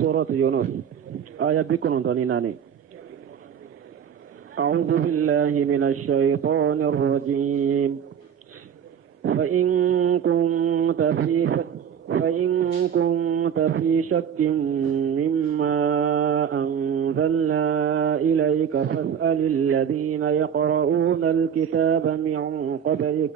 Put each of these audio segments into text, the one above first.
سورة يونس آية بكم ناني. أعوذ بالله من الشيطان الرجيم. فإن كنت في شك مما أنزلنا إليك فاسأل الذين يقرؤون الكتاب من قبلك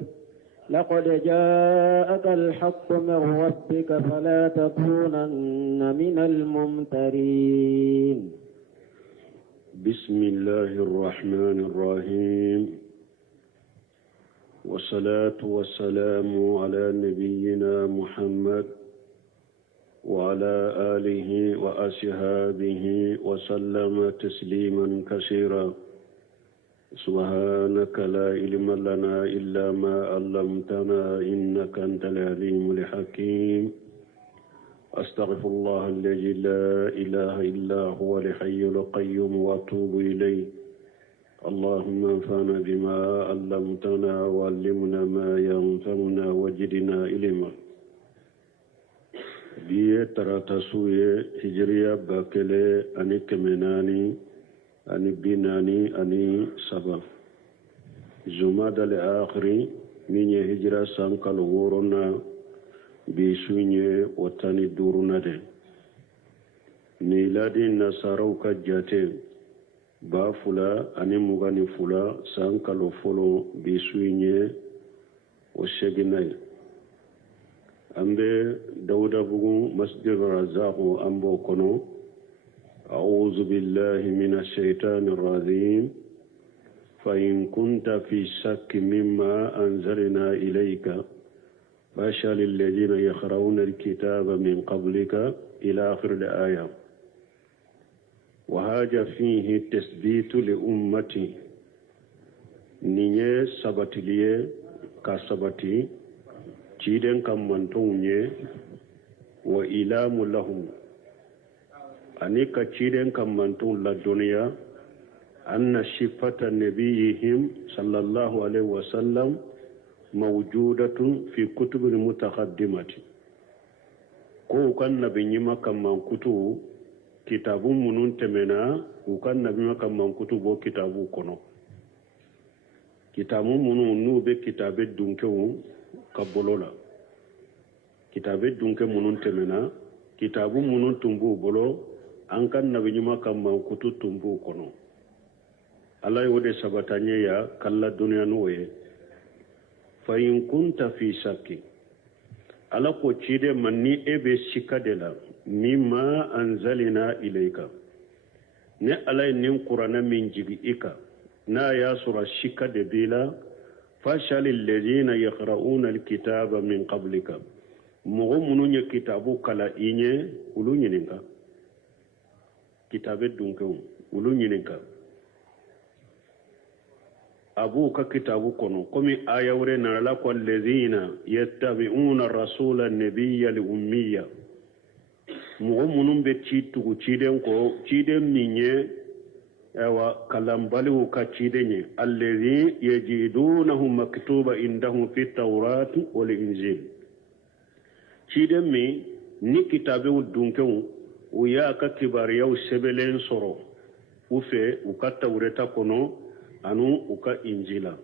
لقد جاءك الحق من ربك فلا تكونن من الممترين. بسم الله الرحمن الرحيم، والصلاة والسلام على نبينا محمد وعلى آله وأصحابه وسلم تسليما كثيرا. سبحانك لا علم لنا إلا ما علمتنا إنك أنت العليم الحكيم. أستغفر الله الذي لا إله إلا هو الحي القيوم وأتوب إليه. اللهم انفعنا بما علمتنا وعلمنا ما ينفعنا وزدنا علما. biye tarata suye hijriya bakele ani kemenani ani binani ani saba jumada al akhiri minye hijra sankal worona bi sunye watani duruna de miladi nasarau ka jate ba fula ani mugani fula sankalo folo bi sunye o sheginay ambe dawuda bugu masjid razaqu ambo kono. a'udhu billahi minash shaitanir rajim. fa in kunta fi shakki mimma anzalna ilayka fashal alladhina yaqra'una alkitaba min qablika ila akhir al-aya. wa haja fihi tasbitu li ummati niye sabatiliye ka sabati ciden kan mantonye wa ilamu lahum anika ciden kan manton la duniya anna shifata nabiyihim sallallahu alaihi wasallam mawjudatun fi kutubil mutaqaddimati ko kan nabi nyima kan man kutu kitabun munun temena ko kan nabi kan man kutu bo kitabu kono kitabun munun nube kitabe dunkewu kabolola kitabe dunke munun temena kitabu munun tumbu bolo ankan nabi nyuma kamma kutu tumbu kono. Allah yode sabatanye ya kalla dunya noye. fa in kunta fi shakki ala ko chide manni ebe shikadela mimma anzalina ilayka ne alay nin qur'ana min jibi ika na ya sura shikade bila fashal alladhina yaqra'una alkitaba min qablika mogo munun ye kitabu kala inye ulu nyininka kitabe dunkew ulu nyininka abu ka kitabu kono komi ayawre na la ko alladhina yattabi'una rasula nabiyya al-ummiyya mogo munun be citu ciden ko ciden minye ewa kalambaliwu ka cidenye alladhi yajidunahu maktuba indahum fi tawrat wal injil ciden mi ni kitabewu dunkewu u ya ka kibariyaw sebelen soro ufe u ka tawreta kono anu u ka injila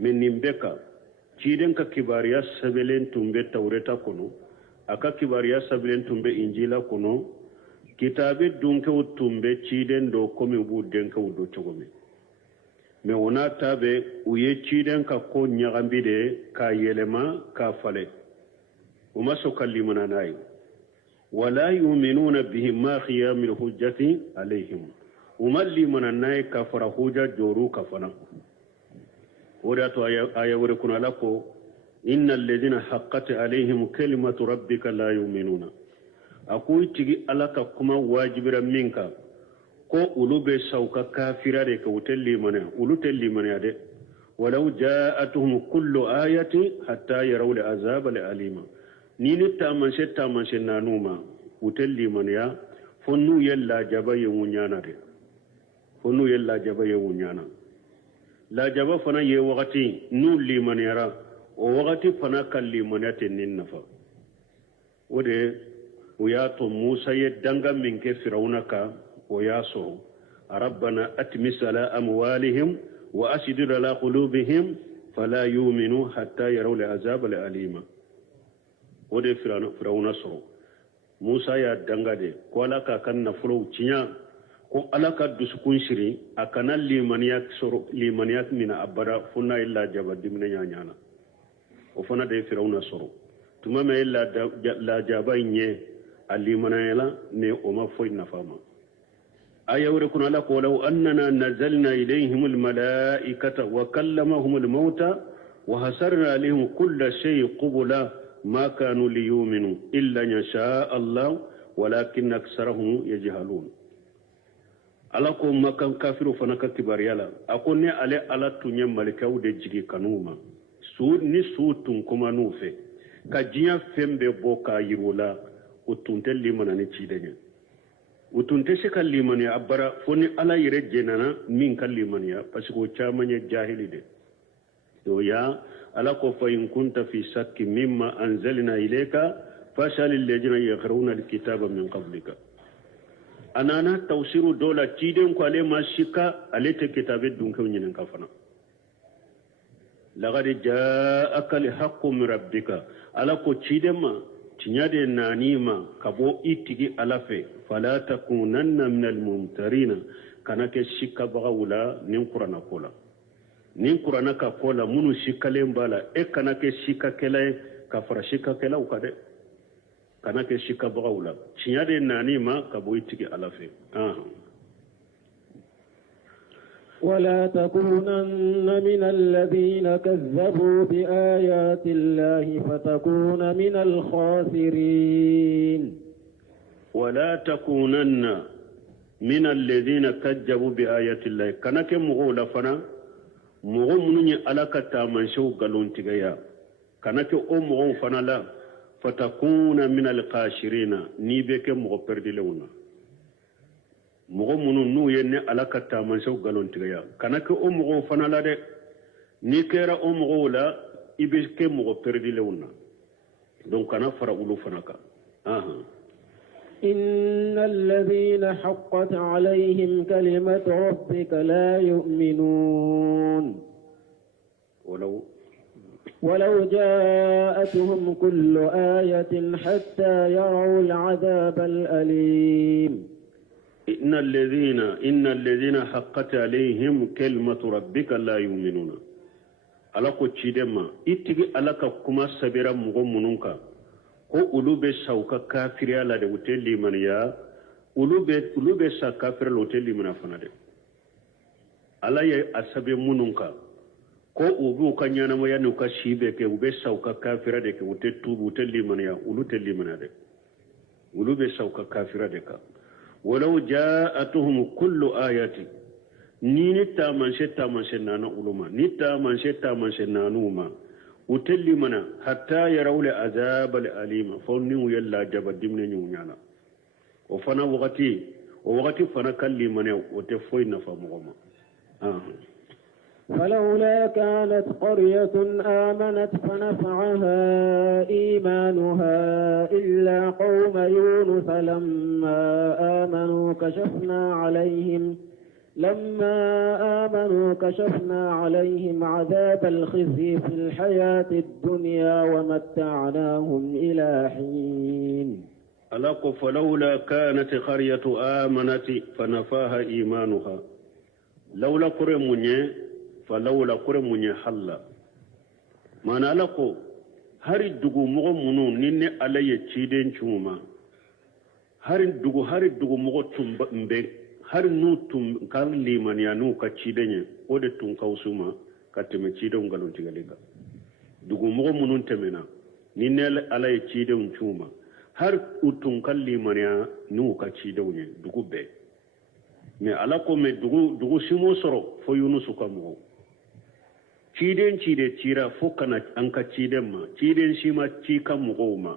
min nimbeka ciden ka kibariya sebelen tumbe tawreta kono aka kibariya sebelen tumbe injila kono kitabe dunkewu tumbe ciden do komi bu denkewu do chogome me wona tabe u ye ciden ka ko nyagambide ka yelema ka fale وما سكلمنا ناي ولا يؤمنون به ما خيام الحجة عليهم وما لمن ناي كفر حجة جورو كفنا وراتو آية وركنا لكو إن الذين حقت عليهم كلمة ربك لا يؤمنون أقول تيجي ألاك كما واجب منك كو أولوبي سوكا كافرة ديك وتلي منه أولو تلي منه دي ولو جاءتهم كل آية حتى يروا العذاب الأليم nini tamanse nanuma utelli man ya fonnu yella jabaye wunyana de fonnu yella jabaye wunyana la jaba fana ye wakati nu liman yara o wakati fana kalli man yatin nafa ode وياتو موسى يدنغا من فرعونك وياسو ربنا أتمس على أموالهم وأشدد على قلوبهم فلا يؤمنوا حتى يروا العذاب الأليم ودي فرعون سرو موسى يدنغا دي كوالا كان نفلو تينا ko ala ka dusukun shiri a kana limaniyak mina abada funa illa jabadi mina nyanyana o fana de firawna soro tuma me illa la jaba nye alimanayala ne o ma foy nafama aya wure kuna la ko law annana nazalna ilayhim almalaikata wa kallamahum almauta wa hasarna alaihim kull shay qubla ma kanu liyuminu illa yasha Allah walakin aktharuhum yajhalun ala ko makan kafiru fana ka kibariyala ako ne ale ala tunye malikaw de jigi kanuma su tun kuma nufe ka jiya fembe boka yirula utunte limana ni cidenya utunte se kan limani abara foni ala yire jenana min kan limani ya pasiko chamanye jahili de to ya ala ko fa in kunta fi shakki mimma anzalna ilayka fashalil ladina yaqra'una alkitaba min qablika anana tawsiru dola ciden ko ale ma shika ale te kitabe dun ko nyinen kafana laqad ja'aka alhaqqu min rabbika ala ko ciden ma tinyade nanima kabo itigi alafe fala takunanna min almumtarina kana ke shika bagawula nin qur'ana kola nin qur'ana ka kola munu shikale mbala e kana ke shika kele ka fara shika kele ukade kana ke shika bagawula tinyade nanima kabo itigi alafe ولا تكونن من الذين كذبوا بآيات الله فتكون من الخاسرين ولا تكونن من الذين كذبوا بآيات الله كانك مغولا فنا مغمني على كتامن شو قالون تغيا كانك مغو فنا لا فتكون من الخاسرين نيبك مغبردي لونا mogo munu nu yenne ala katta man saw galon tigaya kanaka o mogo fana la de ni kera o mogo la ibe ke mogo perdi lewna donc kana fara ulu fana ka إن الذين حقت عليهم كلمة ربك لا يؤمنون ولو جاءتهم كل آية حتى يروا العذاب الأليم إن الذين حقت عليهم كلمة ربك لا يؤمنون ala ko cidema itigi ala ka kuma sabira mugo mununka ko ulube sauka kafiriya la de utelli maniya ulube sa kafira la utelli mana fana de ala ya asabe mununka ko ubu kanyana mo yanu ka shibe ke ube sauka kafira de ke utetubu utelli maniya ulutelli mana de ulube sauka kafira de ka ولو جاءتهم كل آيات نيني تامنشي نانا علوما ني تامنشي نانوما وتلي منا حتى يروا العذاب الأليم فونيو يلا جبا دمنا نيونا وفنا وغتي فنا كلي منا وتفوي نفا مغما فلولا كانت قرية آمنت فنفعها إيمانها إلا قوم يونس لما آمنوا كشفنا عليهم عذاب الخزي في الحياة الدنيا ومتعناهم إلى حين ألاق فلولا كانت قرية آمنت فنفاها إيمانها لولا قرية فلولا قرمني حلا ما نالكو هاري دوغو مغو منو نيني علي تشيدين چوما هاري دوغو مغو تمبي هاري نو تم كان ليمان يا نو كتشيدين ودي تم كوسوما كتم تشيدون غالون تيغاليغا دوغو مغو منو تمنا نيني علي تشيدين چوما هاري تم كان ليمان يا نو كتشيدون دوغو بي مي علاكو مي دوغو سيمو سرو فو يونسو كامو ciden cira fo kana an ka ciden ma ciden shi ma ci kan mugo ma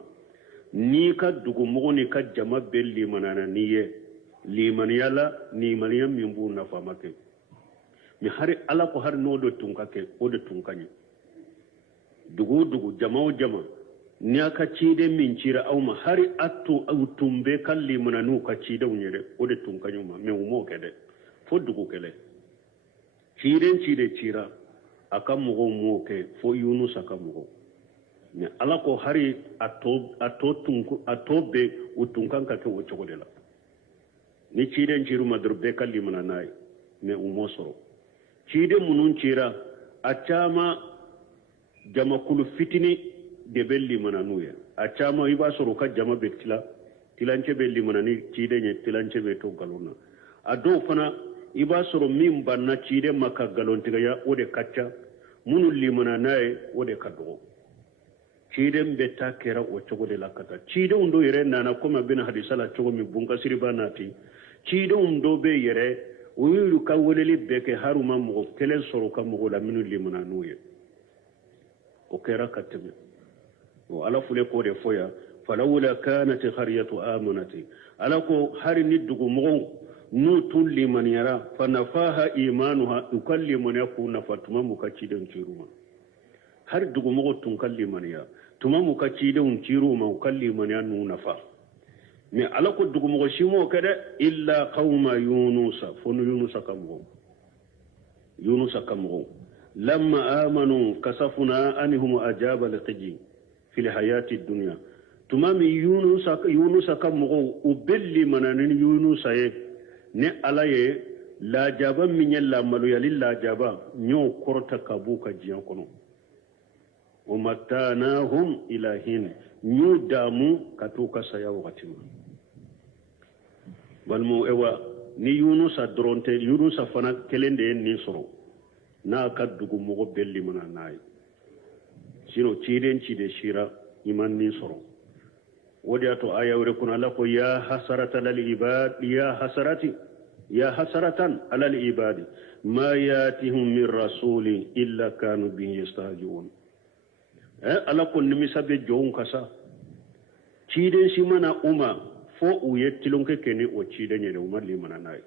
ni ka dugu mugo ni ka jama bel limanana ni ye limaniyala ni maniyam min bu na fama ke mi hari ala ko har no do tunka ke o do tunkanya dugu jama ni aka cide min cira auma hari attu autumbe kalli munanu ka cide unyere ode tunkanyuma me umo kede fodugo kele cide cira aka mugo moke fo Yunus aka mugo ne alako hari atobe utunkan ka ke wochogodela ni cide ciru madrbe kalli munanai me umo soro cide munun cira acama jama kulu fitini de belli mananuya acama iba soro ka jama betila tilance belli manani cide nye tilance be to galona ado fana iba soro min banna cide maka galontiga ya ode kacca munu limananaye ode kaddo cide mbeta kera o chogode lakata cide undo yere nana koma bina hadisala chogo mi bunka siriba nati cide undo be yere uyulu ka woleli beke haruma mo kelen soro ka mo la minu limananuye o kera kateme وعلى فلكو دفويا فلولا كانت خرية آمنتي ألاكو هاري ندقو مغو نوتون لمن يرى فنفاها إيمانها يكل من يكون نفتما مكتشيدن تيروما هاري دقو مغو تنكل من يرى تما مكتشيدن تيروما وكل من ينو نفا مي ألاكو دقو مغو شمو كده إلا قوم يونس فن يونس كمغو يونس كمغو لما آمنوا كسفنا أنهم أجاب لقجي في الحياة الدنيا تمام يونس كمغو وبلي منان يونس ne alaye la jaba minyalla malu yali la jaba nyo korta kabuka jiyan kono wa matanahum ilahin nyu damu katuka saya wakati balmo ewa ni yunus adronte yunus fana kelende ni soro na kaddugo mogo belli mananai sino ciden cide shira iman ni soro wodi ato aya wure kuna lako ya hasaratan lil ibad ya hasaratan alal ibadi ma yatihum min rasuli illa kanu bihi yastahzi'un alako nimisa be jon kasa ciden shi mana uma fo uyettilon ke kene o ciden ne umar limananai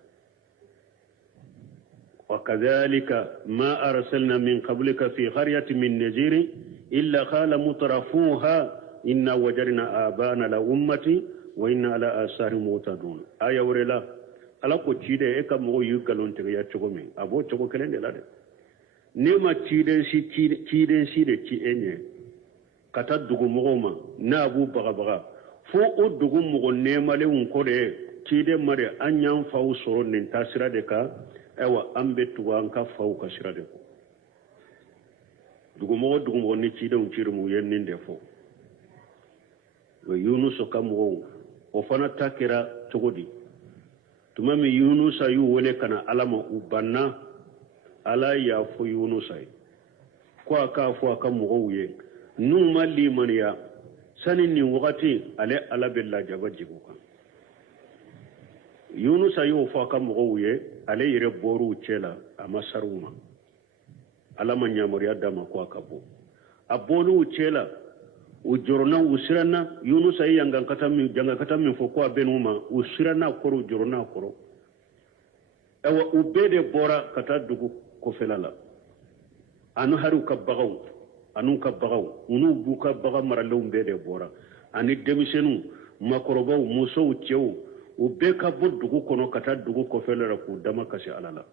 وكذلك ما أرسلنا من قبلك في قرية من نذير إلا قال مترفوها إنا وجدنا آباءنا لأمة وإنا على آثارهم مهتدون آية ورلا ala ko cide e kam mo yu galon te ya chogo mi abo chogo kelen de la de ne ma cide si de ci enye kata dugu mo ma na abu baga fo o dugu mo ne male un ko de cide mare anyam faw soro nin tasira de ka ewa ambe tuwan ka faw ka sira de ko dugu mo ni cide un ciru mu yen nin de fo wa yunus kam o fana takira togodi tumami yunusa yu wole kana alama ubanna ala ya fo yunusa ko aka fo aka mugoye nu mali maniya sanin ni wakati ale ala billa jabajigo kan yunusa yu fo aka mugoye ale yire boru chela amasaruma alama nyamoriya dama ko aka bo abolu chela ujorona usirana yunus ay janga katami fo ko benuma usirana koro jorona koro ewa ubede bora kata dugu ko felala anu haru kabagaw unu buka baga maralo ubede bora ani demisenu makorobaw muso cew ubeka dugu kono kata dugu ko felala ku dama kasi alala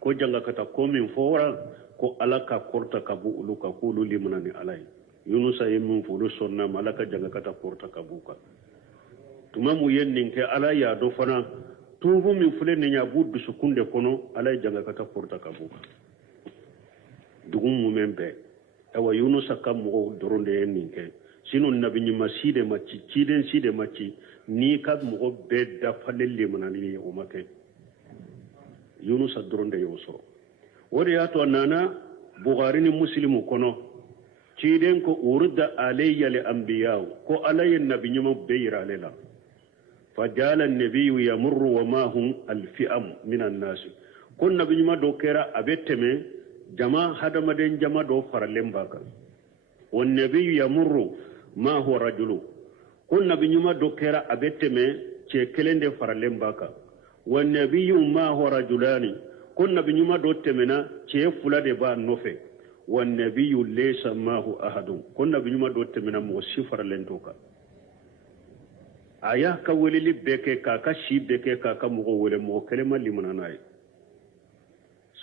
ko janga kata komin fora ko alaka korta kabu uluka kulu limanani alai yunusa yemin fulu sonna malaka janga kata porta kabuka tumamu yennin ke ala ya do fana tubu min fule ne nya buddu sukunde kono ala janga kata porta kabuka dugum mumembe awa yunusa kam mo doronde yennin ke sinu nabi ni maside machi ciden side machi ni kad mo be da falelle manani o make yunusa doronde yoso wori ato nana bukhari ni muslimu kono ciden ko urda alayya li anbiyaw ko alayya nabiyyu bayra lela fajala an-nabiyyu yamurru wa ma hum al-fi'am min an-nas kun nabiyyu ma do kera abeteme jama hadama den jama do faralem baka wan nabiyyu yamurru ma huwa rajulu kun nabiyyu ma do kera abeteme ce kelende faralem baka wan nabiyyu ma huwa rajulani kun nabiyyu ma do temena ce fulade ba nofe والنبي ليس معه أحد كنا بنيما دوت من مغسفر لنتوكا آية كولي لبكي كاكا شي بكي كاكا مغول مغو كلمة لمناناي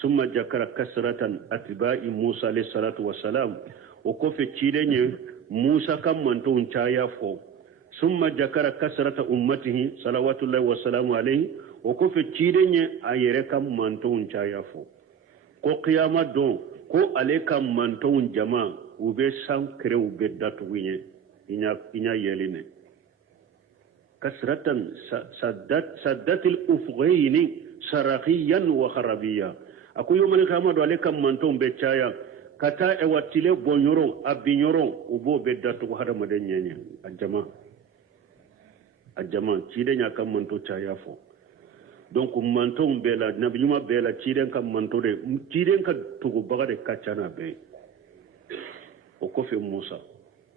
ثم ذكر كسرة أتباع موسى عليه الصلاة والسلام وكوفي تشيدني موسى كم منتون شايا فو ثم ذكر كسرة أمته صلوات الله والسلام عليه وكوفي تشيدني أيري كم منتون شايا فو ko qiyama don ko ale kam mantawun jama ube san krew beddatu winye inya yeline kasratan saddatil ufghayni saraqiyan wa kharabiya aku yomal qiyama do ale kam mantawun be chaya kata e watile bonyoro abinyoro ubo beddatu hada madenyenye ajama chidenya kam manto chaya fo donc manton bela nabi nyuma bela ciren kam mantore ciren ka tugo bagade kacana be o ko fe Musa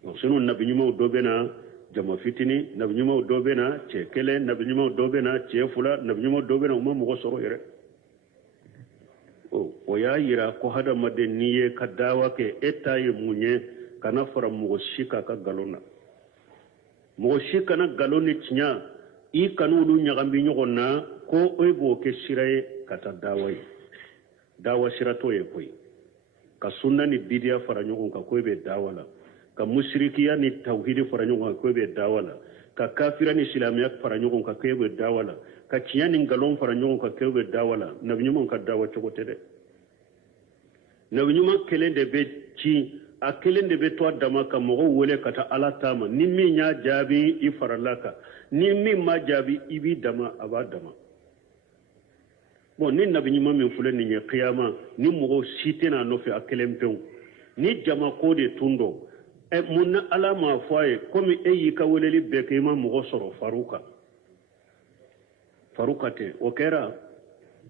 donc sunu nabi nyuma do bena jama fitini nabi nyuma do bena cekele nabi nyuma do bena cefula nabi nyuma do bena umma mo soro yere o ya yira ko hada madeniye kadawa ke etaye munye kana fara mo shika ka galona mo shika na galoni tsinya I kanulu nyagambi nyogonna ko oibo ke siraye kata dawa sirato ye koy ka sunna ni bidia fara nyogon ka koybe dawala ka mushrikiya ni tauhidi fara nyogon ka koybe dawala ka kafira ni islamiya fara nyogon ka koybe dawala ka ciyani ngalon fara nyogon ka koybe dawala nabi nyumon ka dawa chogote de nabi nyuma kelende be ci a kelende be to dama ka mogo wole kata ala tama ni mi nya jabi I faralaka ni mi ma jabi ibi dama abadama bon ni nabi nyuma min fule ni qiyama ni mogo sitena no fe akelempew ni jama ko de tundo e munna ala ma foye komi e yika woleli beke ma mogo soro faruka te o kera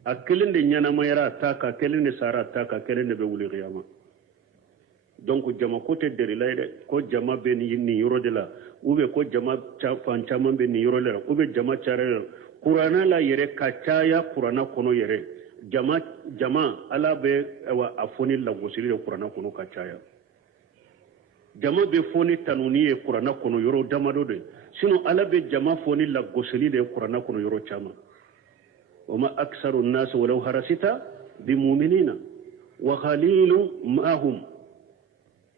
akelende nyana mayra taka kelende sara taka kelende be wuli qiyama donc jama kote deri layde ko jama be ni yoro de la ube ko jama fan chama be ni yoro la ube jama chare qur'ana la yere kachaya qur'ana kono yere jama ala be wa afoni la gosiri de qur'ana kono kachaya jama be foni tanuni e qur'ana kono yoro damado de sino ala be jama foni la gosiri de qur'ana kono yoro chama wama aktharu an-nas walau harasita bimu'minina wa khalilun ma'hum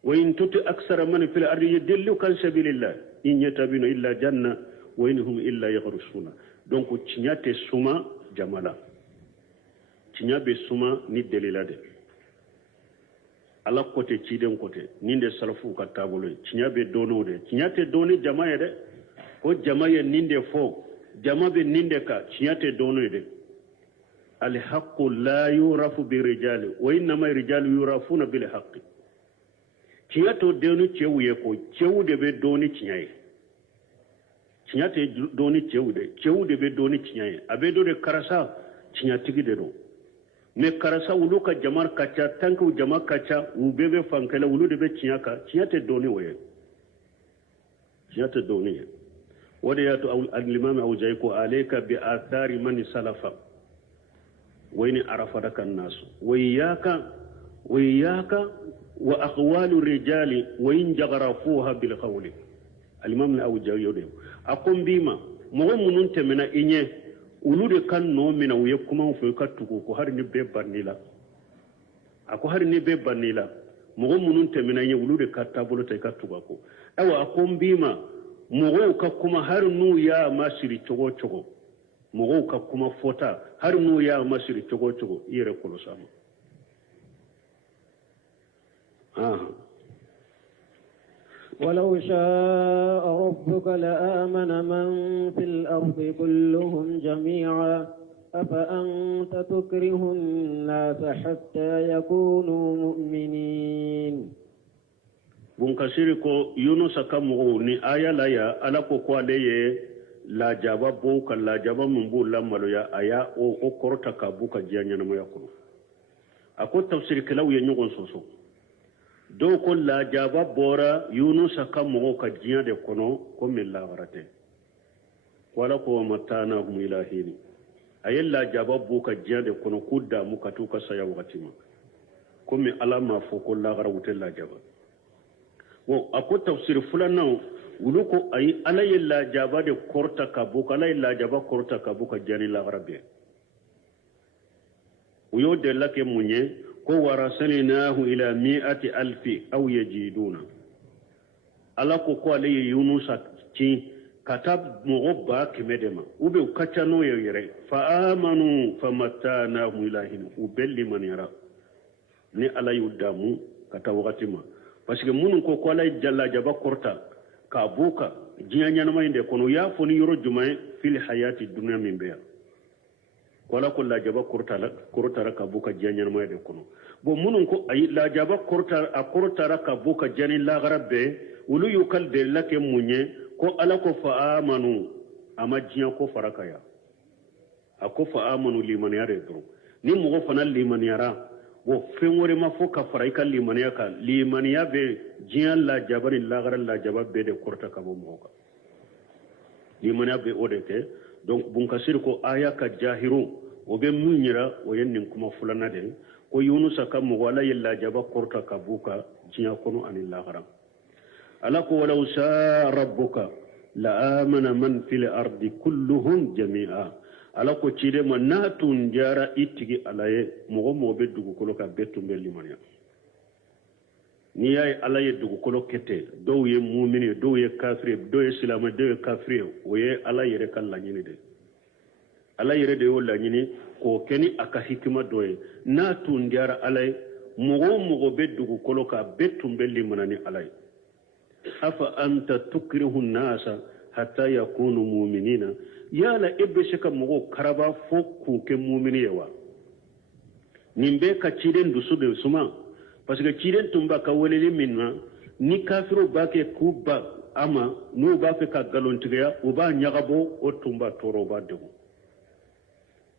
وإن تطع أكثر من في الأرض يضلوك عن سبيل الله إن يتبعون إلا جنة وإن هم إلا يغرسون donc tinyate suma jamala tinya be suma ni delila de ala kote ciden kote ninde salafu ka tabolo tinya be dono de tinyate doni jamaye de ko jamaye ninde fo jama be ninde ka tinyate dono de al haqqu la yurafu bi rijali wa inma rijalu yurafuna bil haqqi tiyato denu cewu ye ko cewu de be doni tiyaye tiyate doni cewu de be doni tiyaye abe do de karasa tiyatigi de do me karasa wulu ka jamar kacha tanku jamar kacha u bebe fankala wulu de be tiyaka tiyate doni woye tiyate doni wada yato al-imam awjay ko alayka bi athari man salafa wayni arafadaka an-nas wayaka wa aqwalu rijali wa in jaghrafuha bil qawli al-imam al-awjawi yode akom bima mo munun temena inye ulude kan no mina wiye kuma fu ka tuko ko har ni be banila ako har ni be banila mo munun temena inye ulude ka tabulo tay ka tuko ko awa akom bima mo ka kuma har nu ya masiri chogo mo ka kuma fota har nu ya masiri chogo yere ko sama ولو شاء ربك لآمن من في الأرض كلهم جميعا أفأنت تكره الناس حتى يكونوا مؤمنين bunkasiri ko Yunus akamu ni aya la ya ala ko kwaleye la jaba boka la jaba mumbu lamalo ya aya o korta ka buka janya na moya ko ako tafsir kalaw ye nyogon soso do ko la jaba bora Yunus akamu ka jinya de kono ko min la warate wala ko matana hum ilahini ayella jaba buka jinya de kono kudda muka tuka saya wakati ma komi ala ma fo ko lagara wute la jaba wo ako tafsir fulana wulu ko ay ala ye la jaba de korta kabuka ala ye la jaba korta kabuka jani lagara be uyo de lake munye ko warasalnahu ila 100,000 aw yajiduna ala ko ale ye yunusa ci katab mughba kimedema ube ukachano yere fa amanu famatanahu ilahin ubelli man yara ni ala yudamu kata wakati ma parce que munun ko ala jalla jaba korta ka buka jinya ma inde kono ya foni yoro jumae fil hayati dunya min beya wala ko la jaba korta ra ka buka jinya ma inde kono bo munun ko ay la jaba korta ra ka buka jani la garabe wulu yukal de lake munye ko ala ko fa amanu ama jinya ko farakaya ako fa amanu liman yare do ni mo fana liman yara wo fenwore ma fo ka fara ikal limaniya ka limaniya be jinya la jabari lagara la jabab be de korta ka bo moka limaniya be odete donc bun kasir ko aya ka jahiru o be munyira o yennin kuma fulana de ko yunusa ka mo wala yalla jaba korta ka buka jinya kono anil lagara ala ko walau sha rabbuka la amana man fil ardi kulluhum jami'a ala ko cide ma natun jara itigi alaye mo be dugu kolo ka betu be limaniya ni yay alaye dugu kolo kete do ye mu'mini do ye kafir do ye silama do ye kafir o ye alaye re kala nyini de alaye re de wala nyini ko keni aka hikima do ye natun jara alaye mo be dugu kolo ka betu be limanani alaye afa anta tukrihu an-nasa hatta yakunu mu'minina yala ebe sheka mogo karaba fo kuke mu'mini yawa nimbe ka ciden dusu be suma parce que ciden tumba ka weleli minna ni kafiru bake kuba ama no ba fe ka galontiga o ba nyagabo o tumba toro ba dego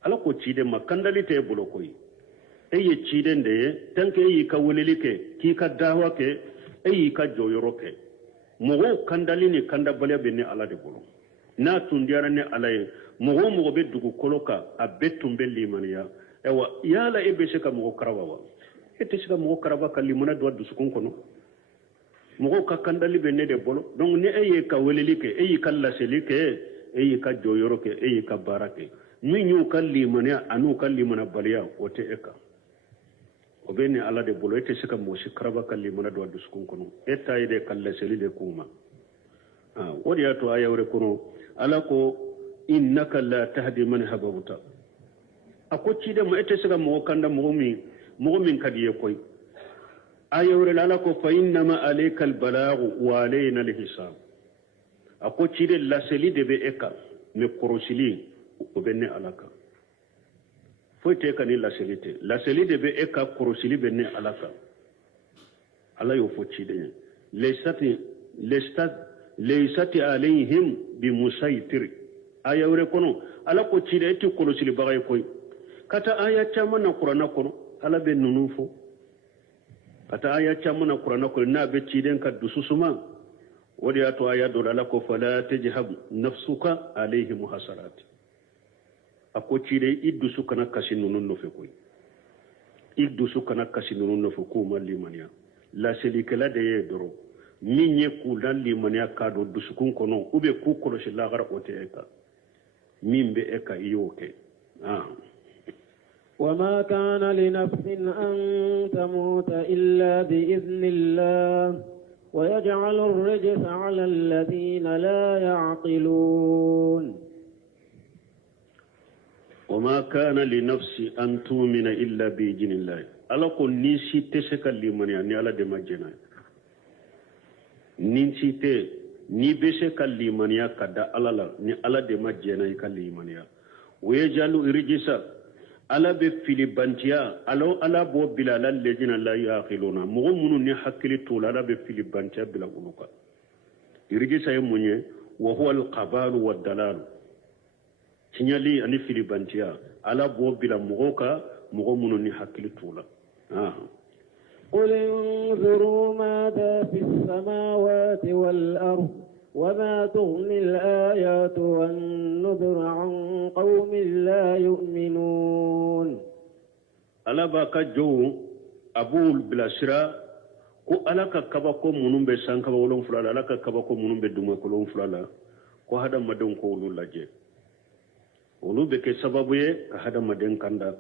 ala ko ciden makandali te bulo koy eye ciden de tanke yi ka weleli ke ki ka dawa ke eye ka joyoro ke mogo kandali ni kanda bale be ni ala de bulo na tundiara ne alaye mogo be dugu koloka a betum be limaniya ewa yala ebe sheka mogo karawa wa ete sheka mogo karawa ka limana do dusukun kono mogo ka kandali be ne de bolo donc ne eye ka weleli ke eye ka laseli ke eye ka joyoro ke eye ka barake mi nyu ka limaniya anu ka limana baliya ote eka o be ne ala de bolo ete sheka mo shi karawa ka limana do dusukun kono eta ide ka laseli de kuma wodi ato ayawre kono ala ko innaka la tahdi man habauta ako cide mo ete sega mo kanda mo min kadiye koy ayawre ala ko fa inna ma alayka al balagh wa alayna al hisab ako cide la seli de be eka me korosili o benne alaka foyte kan la seli de be eka korosili benne alaka ala yo fo cide leysati alayhim bi musaytir ayawre kono ala ko cide eti korosili bagay koy kata aya chamana qur'ana kono ala be nunufo kata aya chamana qur'ana kono na be ciden ka dususuma wodi ato aya do ala ko fala tajhab nafsuka alayhim hasarat ako cide iddu sukana kasinunun no fe koy iddu sukana kasinunun no fe ko malimaniya la selikala de yedoro minye ku dan limaniya ka do dusukun kono ube ku koloshi lagara ote eka mimbe eka iyoke وما كان لنفس أن تموت إلا بإذن الله ويجعل الرجس على الذين لا يعقلون وما كان لنفس أن تؤمن إلا بإذن الله ألا قل نيسي تسكى لمنيا نيالا دمجنا نيسي تي نيبسكى لمنيا كدا ألا ني ألا دمجنا كاللمنيا ويجعل الرجس ala be fili bantiya ala bo bilala lejina la yaqiluna mo munu ni hakili to ala be fili bantiya bila uluka irigi say munye wa huwa al qabal wa dalal signali ani fili bantiya ala bo bila mogoka mo munu ni hakili to la قل انظروا ماذا في السماوات والأرض وما تغني الآيات والنذر عن قوم لا يؤمنون ألا باك جو abul bilasira ko alaka kaba ko munun be sankaba wolon fulala alaka kaba ko munun be duma ko wolon fulala ko hada madon ko wolu laje wolu be ke sababu ye ka hada maden kanda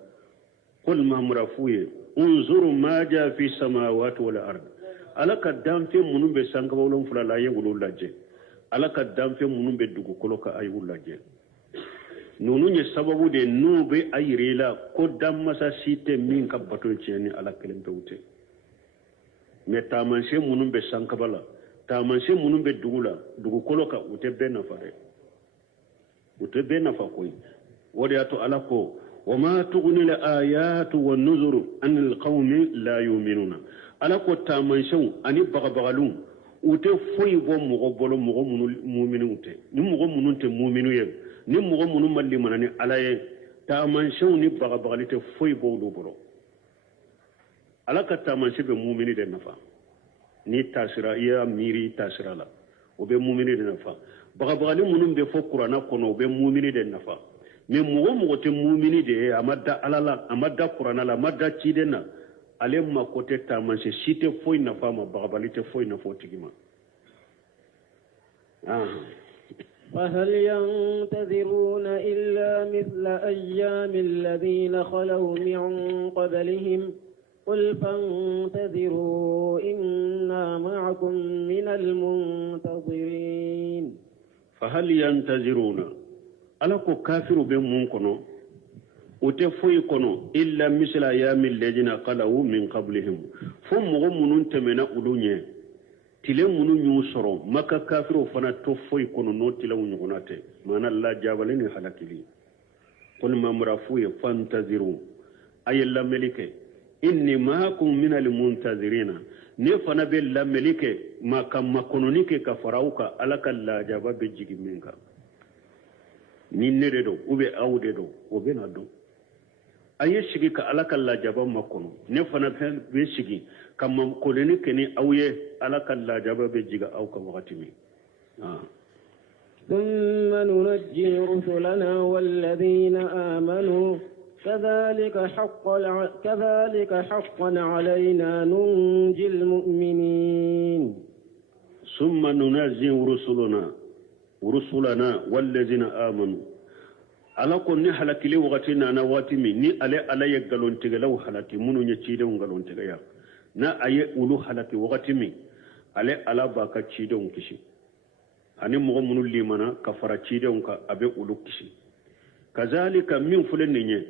qul mamra fuye unzuru ma ja fi samawati wal ard alaka damfe munun be sankaba wolon fulala ye wolu laje alaka damfe munun be dugu koloka ay wolu laje nunu nye sababu de nube ayirela ko damasa site min ka bato cieni ala kelen pewte me tamanse munun be sankabala tamanse munun be dugula dugu koloka ute be nafare ute be nafa koy wodi ato ala ko wama tughni al ayatu wan nuzuru an al qawmi la yu'minuna ala ko tamanse ani bagabagalum ute foyi bo mogo bolo mogo munul mu'minute ni mogo mununte mu'minu ye ni mogo munun malli manani ala ye tamanse ni bagabagalite foyi bo do bolo ala ka tamanse be mu'mini de nafa ni tasira iya miri tasira la o be mu'mini de nafa bagabagali munun be fo qur'ana kono be mu'mini de nafa me mogo te mu'mini de amadda alala amadda qur'ana la amadda cidena ale ma kote tamanse site foyi nafa ma bagabalite foyi nafa tigima فهل ينتظرون إلا مثل أيام الذين خلوا من قبلهم قل فانتظروا إنا معكم من المنتظرين فهل ينتظرون ألكو كافر بمونكنو وتفوي كنو إلا مثل أيام الذين خلوا من قبلهم فمغو منون تمنا أولونيه tile munu nyu soro maka kafiru fana to foy kono no tile munu gonate mana la jabaleni halakili qul mamrafu fantaziru ayalla melike inni maakum min al muntazirina ne fana be la melike maka makononike ka farauka alaka la jaba be jigi minka ni nere do ube awde do obe na do aye shigi ka alaka la jaba makono ne fana be shigi kama koleni keni awye alaka la jaba be jiga aw ka wakati mi ثم ننجي رسلنا والذين آمنوا كذلك حقا علينا ننجي المؤمنين ثم ننجي رسلنا والذين آمنوا ala ko ni halakili wakati na na wati mi ni ale galon tigalaw halaki munu nya ciide galon tigaya na aye ulu halaki wakati mi ale ala ba ka ciide kishi ani mo munu limana ka fara ciide ka abe ulu kishi kazalika min fulen nye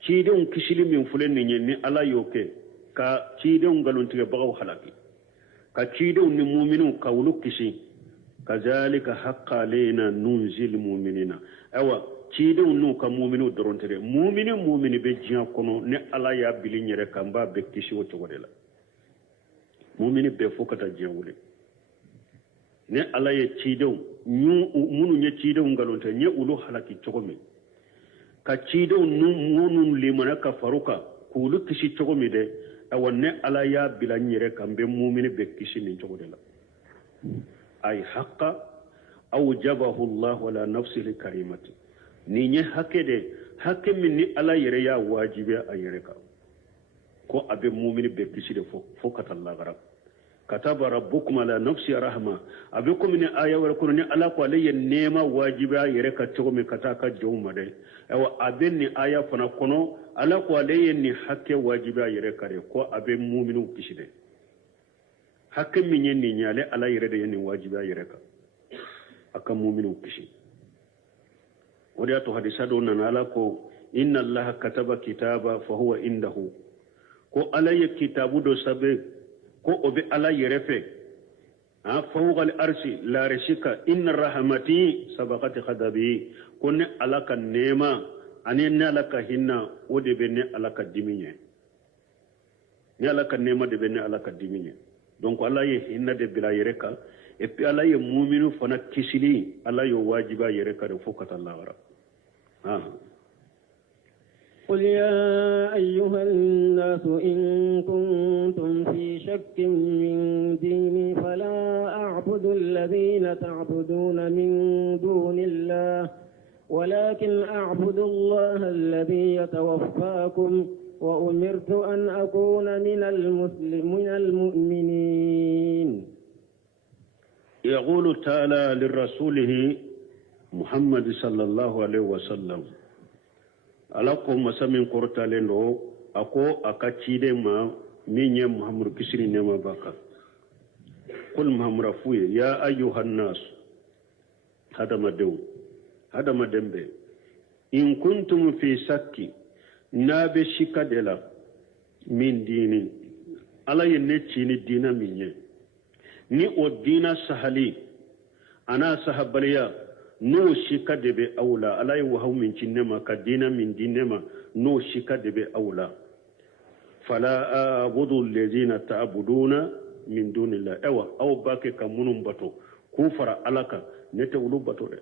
ciide kishi min fulen nye ni ala yoke ka ciide galon tiga bagaw halaki ka ciide ni mu'minu ka ulu kishi kazalika haqqan alaina nunzil mu'minina awa ciidew nu ka muminu dorontere mumini be jiya kono ne ala ya bili nyere kamba be kisi o cogode la mumini be fokata jiya wule ne ala ye ciidew munu nye ciidew ngalonte nye ulu halaki cogomi ka ciidew nu munu limana ka faruka kulu kisi cogomi de awa ne ala ya bila nyere kambe mumini be kisi ni cogode la ay haqqa awjabahu Allah ala nafsihi karimati ni nye hake min ni ala yere ya wajibi a yere ka ko abe mumini be kisi de fo katalla gara kataba rabbukum ala nafsi rahma abe ko min aya war ko ni ala ko ale ye nema wajibi a yere ka to mi kata ka jowma de ewa abe ni aya fana kono ala ko ale ye ni hake wajibi a yere kare ko abe muminu kisi de hake min ni nyale ala yere de ni wajibi a yere ka aka muminu kisi ودياتو حديثادو ننالاكو إن الله كتب كتابا فهو عنده كو علي كتابو دو سبي كو أبي على يرفي فوق الأرش لا رشك إن رحمتي سبقت خدبي كون علىك النيمة أني نالك هنا ودي بني علىك الدمينة نالك النيمة دي بني علىك الدمينة donc ala ye hinna de bila yere ka et puis ala ye mu'minu fana kisili ala yo wajiba yere ka de fokata Allah wara قل يا أيها الناس إن كنتم في شك من ديني فلا أعبد الذين تعبدون من دون الله ولكن أعبد الله الذي يتوفاكم وأمرت أن أكون من المؤمنين. يقول تعالى لرسوله محمد صلى الله عليه وسلم ألاكم مسامين قرطالين أكو أكاتشيدي ما مين محمد كسرين نما باكا قل محمد فوي يا أيها الناس هذا ما دمبي إن كنتم في شك نابي شكا دلا من ديني ألا ينتشيني دينا مني ni o dina sahali ana sahabaliya no shika debe aula alai wa haumin cinnema ka dina min dinema no shika debe aula fala abudu allazina ta'buduna min dunillah ewa aw bake kamunum bato kufara alaka nete ulu bato de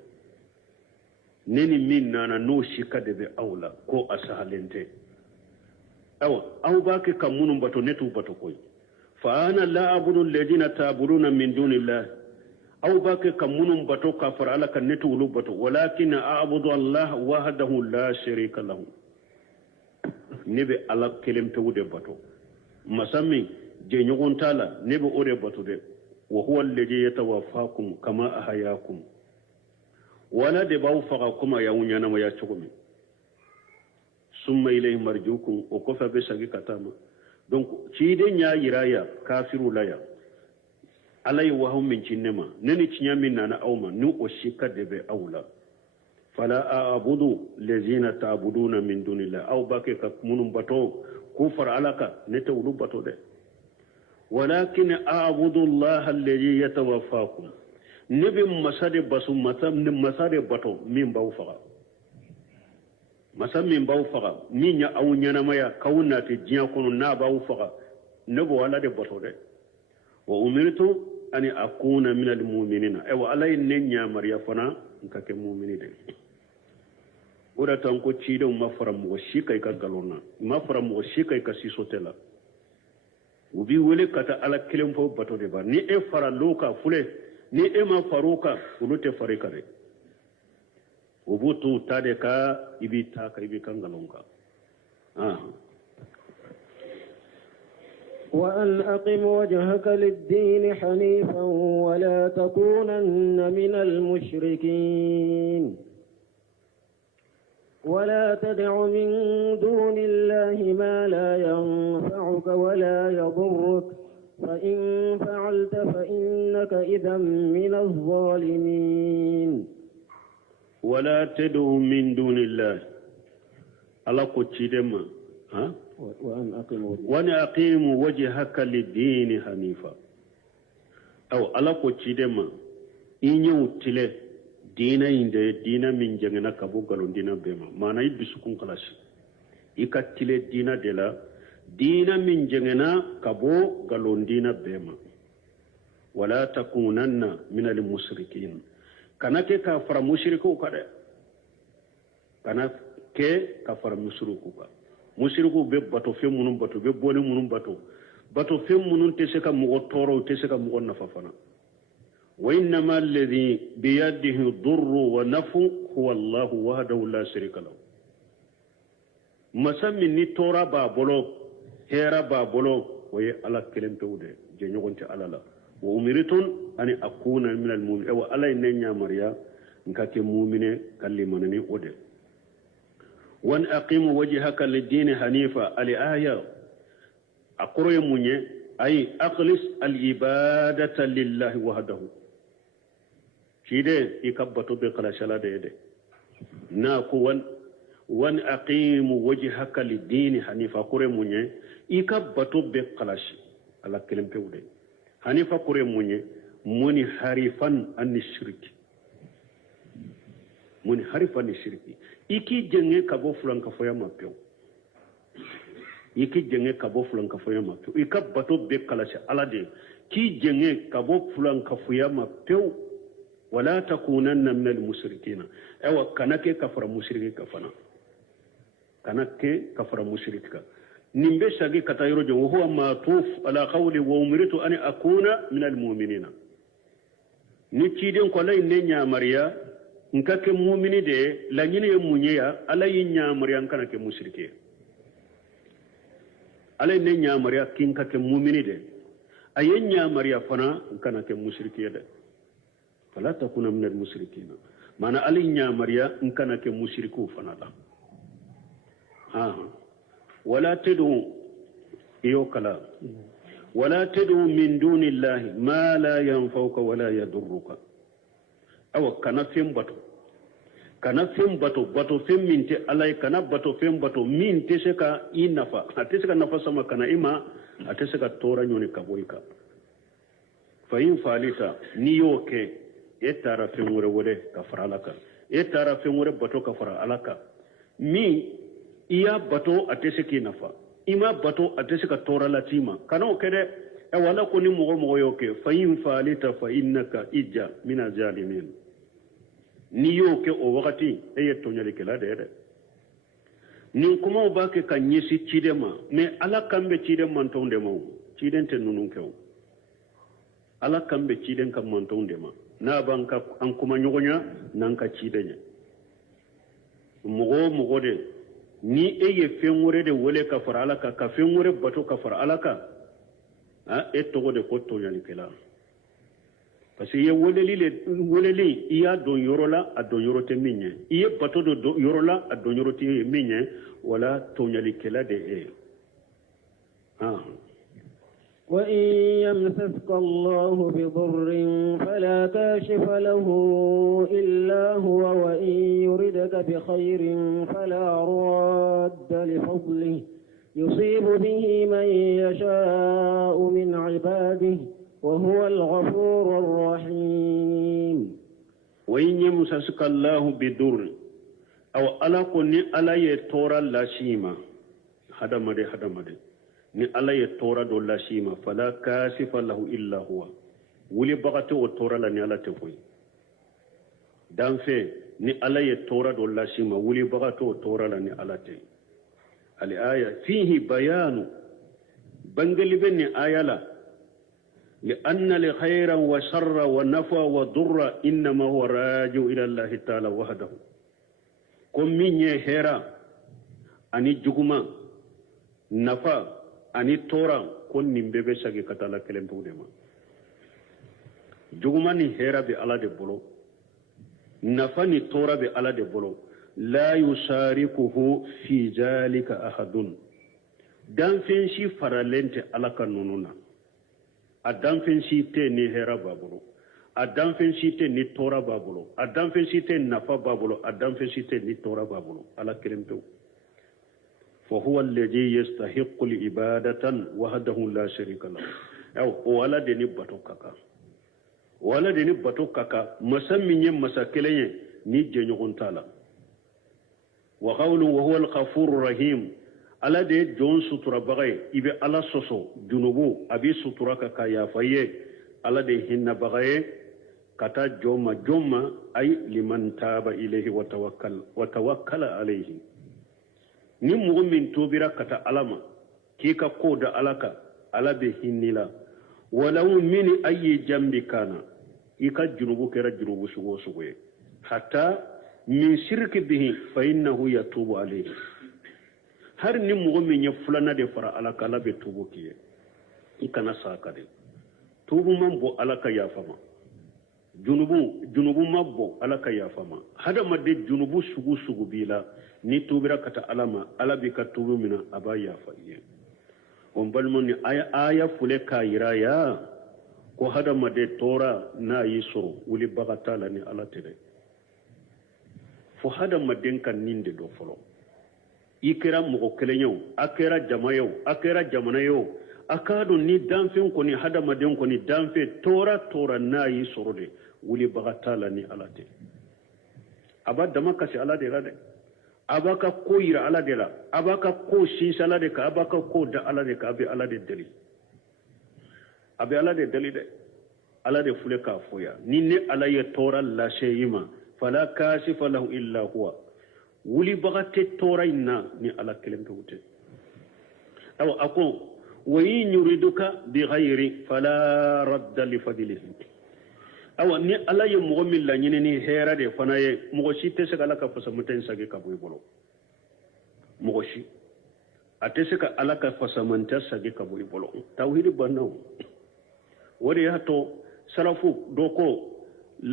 neni min nana no shika debe aula ko asahalente ewa aw bake kamunum bato netu bato koy فأنا لا أعبد الذين تعبدون من دون الله أو باك كمنهم بتو كفر على كنتو لبتو ولكن أعبد الله وحده لا شريك له نبي على كلمة تود بتو مسامي جنيون تالا نبي أود بتو ده وهو الذي يتوفاكم كما أحياكم ولا دباو فقاكم يا ما يشكم ثم إليه مرجوكم وكفى بسجي كتاما donc ciide nya yiraya kafiru laya alay wa hum min cinnema nani cinya min nana awma nu o shika debe awla fala a'budu lazina ta'buduna min dunillah aw bake ka munum bato kufar alaka nete ulu bato de walakin a'budu allah alladhi yatawaffakum nabi masade basu matam ni masade bato min baw faga masam min baw faga ni nya aw nyana maya kawna te jiya kono na baw faga nebo wala de bato de wa umirtu ani akuna min almu'minina e wa alay nenya mariya fana nkake mu'mini de ora tan ko ciido ma faram wo shikay ka galona ma faram wo shikay ka sisotela ubi wele kata ala kelem fo bato de ba ni e fara loka fule ni e ma faruka ulute farikare ubutu tade ka ibita ka ibi kangalonka وأن أقم وجهك للدين حنيفا ولا تكونن من المشركين ولا تدع من دون الله ما لا ينفعك ولا يضرك فإن فعلت فإنك إذا من الظالمين ولا تدعو من دون الله على كتشيدما وأن أقيم وجهك للدين حنيفا أو على كتشيدما إن يوتله دينا إند دينا من جننا كابو قالون دينا بما ما نايد بسكون كلاش إكتله دينا دلا دينا من جننا كابو قالون دينا بما ولا تكونن من المشركين kana ke ka fara mushriku ka de kana ke ka fara mushriku ka mushriku be bato fe munun bato be boni munun bato fe munun te se ka mugo toro te se ka mugo nafa fana wa innama alladhi bi yadihi durru wa nafu huwa Allah wahdahu la sharika lahu masami ni tora ba bolo hera ba bolo waye ala kelempe wude je nyogonte alala wa umiritun ani akuna min almu'minin wa alay nenya mariya nkake mu'mine kallimanani ode wan aqimu wajhaka lid-din hanifa al-aya akroye munye ay aqlis al-ibadata lillahi wahdahu kide ikabbato be kala shala de na ko wan aqimu wajhaka lid-din hanifa akroye munye ikabbato be kala ala kelempe ude hanifa kure munye muni harifan an shirki muni harifan shirki iki jenge kabo fulan ka foya mapyo iki jenge kabo fulan ka foya mapyo ikabbato be kala ala de ki jenge kabo fulan ka foya mapyo wala takunanna min al-mushrikeen awa kanake kafara mushriki kafana kanake kafara mushrika nimbe shagi katayro jo huwa matuf ala qawli wa umirtu an akuna min al-mu'minina ni ciden ko lay ne nyamariya nkake mu'mini de la nyine munyeya ala yin nyamariya kanake mushrike ala ne ñamariya kinka ke mumini de aye ñamariya fana kana ke musrikiya de fala takuna min al musrikina mana ala ñamariya kana ke musriku fana la wala tad'u iyo kala ولا تدعو من دون الله ما لا ينفعك ولا يضرك أو كنفهم باتو فهم من تي الله كنا باتو فهم باتو من تسكا إنفا أتسكا نفا سما كنا إما أتسكا تورا نيوني كبويكا فإن فاليتا نيوكي يتارا فهم ورولي كفر علىك يتارا فهم ورولي باتو كفر علىك مي إيا باتو أتسكي نفا ima bato atese ka tora latima kana kede e wala ko ni mo yoke fa in falita fa innaka ijja min azalimin ni yoke o wakati e yetto nyali kala de ni kuma ba ke kan yisi cidema me ala kambe cidem man tonde mo ciden ten nunun kew ala kambe ciden kam man tonde ma na banka an kuma nyogonya nan ka cidenya mugo de ni eye fengore de wole ka fara alaka ka fengore bato ka fara alaka togo de ko to yani kala parce que ye woleli iya don yorola a don yorote minye iye bato do yorola a don yorote minye wala to yani kala de وإن يمسسك الله بضر فلا كاشف له إلا هو وإن يردك بخير فلا راد لفضله يصيب به من يشاء من عباده وهو الغفور الرحيم وإن يمسسك الله بضر أو ألاكني ألا يتورى اللاشيما هذا مدي ni ala ye tora do lashima fala kasifa lahu illa huwa wuli bagate o tora la ni ala te foy danfe ni ala ye tora do lashima wuli bagate o tora la ni ala te ali aya fihi bayanu bangali benni ayala li anna li khayran wa sharra wa nafa wa durra inma huwa raju ila allah ta'ala wahdahu ko minye hera ani juguma nafa ani tora kon nimbebe sagi katala kelempu de ma juguma ni hera be ala de bolo nafa ni tora be ala de bolo la yusarikuhu fi zalika ahadun dan fen shi faralente ala kanununa adan fen shi te ni hera babolo adan fen shi te ni tora babolo adan fen shi te nafa babolo adan fen shi te ni tora babolo ala kelempu فهو الذي يستحق العبادة وحده لا شريك له أو ولا دني باتوكاكا مسمين مساكلين نيجي نقول تعالى وقول وهو الغفور الرحيم على دي جون سطر بغي إبي على سوسو جنوبو أبي سطرك كايا فيه على دي هن بغي كتا جوما أي لمن تاب إليه وتوكل عليه ni mugo min tobira kata alama kika koda alaka alabe hinnila walau min ayi jambi kana ika junubu kera junubu sugo hatta min shirki bihi fa innahu yatubu alayhi har ni mugo min ya fulana de fara alaka alabe tubu kiye ikana saka de tubu man bo alaka ya fama junubu mabbo alaka ya fama hada madde junubu sugu bila ni tubira kata alama alabi ka tubu mina abaya fa'iye on balmon ni aya fule kayira ya ko hada made tora na yiso wuli bagatala ni alatede fo hada maden kan ninde do folo ikira mo kelenyo akera jamayo akera jamanayo akado ni danfen ko ni hada maden ko ni danfe tora na yiso de wuli bagatala ni alate abada makasi alade rade abaka ko yira ala de la abaka ko sisa ala de ka abaka ko da ala de ka abi ala de deli de ala de fule ka foya ni ne ala ye tora la sheyima fala kashifa lahu illa huwa wuli bagate tora inna ni ala kelem tawte aw ako wayin yuriduka bi ghayri fala radda li fadlihi awa ni ala ye mogo min la ɲini ni hera de fana ye mogo si tɛ se ka ala ka fasamuten sage ka bɔ i bolo mogo si ate ka ala ka fasamanta sage ka bo ibolo tawhid bannaw wari hato salafu doko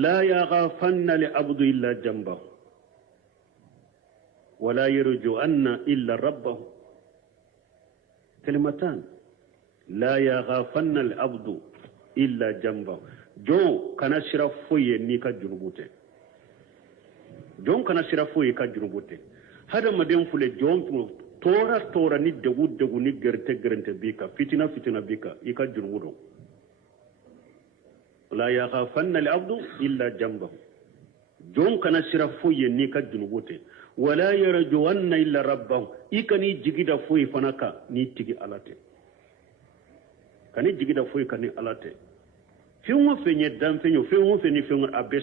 la yaghafanna li abdu illa jamba wala yarju anna illa rabbahu kalimatan la yaghafanna li abdu illa jamba jo kana sira foye ni ka jurubute jon kana sira foye ka jurubute hada maden fule jon tora ni degu ni gerte bika fitina bika ika jurubudo la yaghafanna al abdu illa jambahu jon kana sira foye ni ka jurubute wala yarjuwanna illa rabbahu ikani jigida foye fanaka ni tigi alate kani jigida foye kani alate fiwo fenye dan fenyo fiwo feni fiwo abe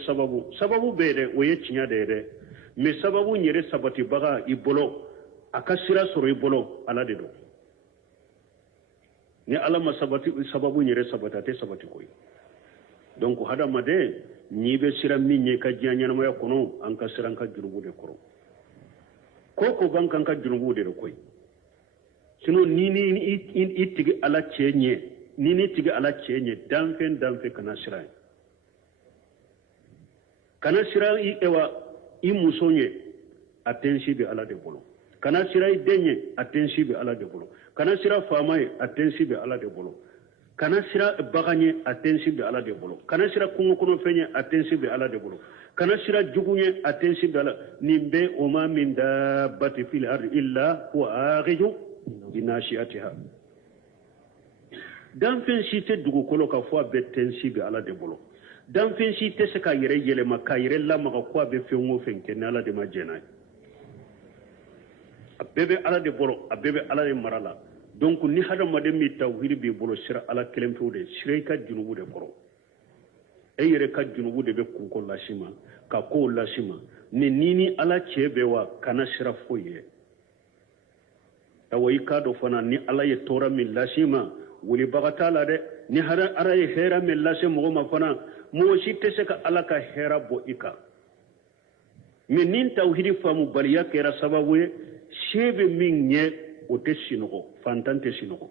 sababu bere oye chinya dere me sababu nyere sabati baga ibolo akasira soro ibolo ala de do ni ala masabati sababu nyere sabatate sabati koy donc hada made nyibe sira minye ka janya na moya kono an kasira ka jurubu de koro koko bankan ka jurubu de koy sino ni itigi ala chenye ni tigi ala chenye danfe kana sira i ewa i musonye atensi be ala de bolo kana sira i denye atensi be ala de bolo kana sira famaye atensi be ala de bolo kana sira baganye atensi be ala de bolo kana sira kungo kono fenye atensi be ala de bolo kana sira jugunye atensi be ala nimbe oma min dabbati fil ardi illa huwa aghiju binashiatiha danfen si te dugukolo ka fo a bɛ tensi be ala de bolo danfen si tɛ se ka yɛrɛ yɛlɛma ka yɛrɛ lamaga ko a bɛ fɛn o fɛn kɛ ni ala de ma jɛna ye a bɛɛ bɛ ala de bolo a bɛɛ bɛ ala de mara la donc ni hadamaden min tawhidi b'i bolo sira ala kelen pewu de sira i ka junubu de kɔrɔ e yɛrɛ ka junubu de bɛ kunko lasi ma ka kow lasi ma ni ala cɛ bɛ wa kana sira foyi ye awa i k'a dɔn fana ni ala ye tɔɔrɔ min lasi ma wuli bagata la dɛ ni ara ye hɛrɛ min lase mɔgɔ ma fana mɔgɔ si tɛ se ka ala ka hɛrɛ bɔ i kan mɛ ni tawhidi faamu baliya kɛra sababu ye se bɛ min ɲɛ o tɛ sinɔgɔ fantan tɛ sinɔgɔ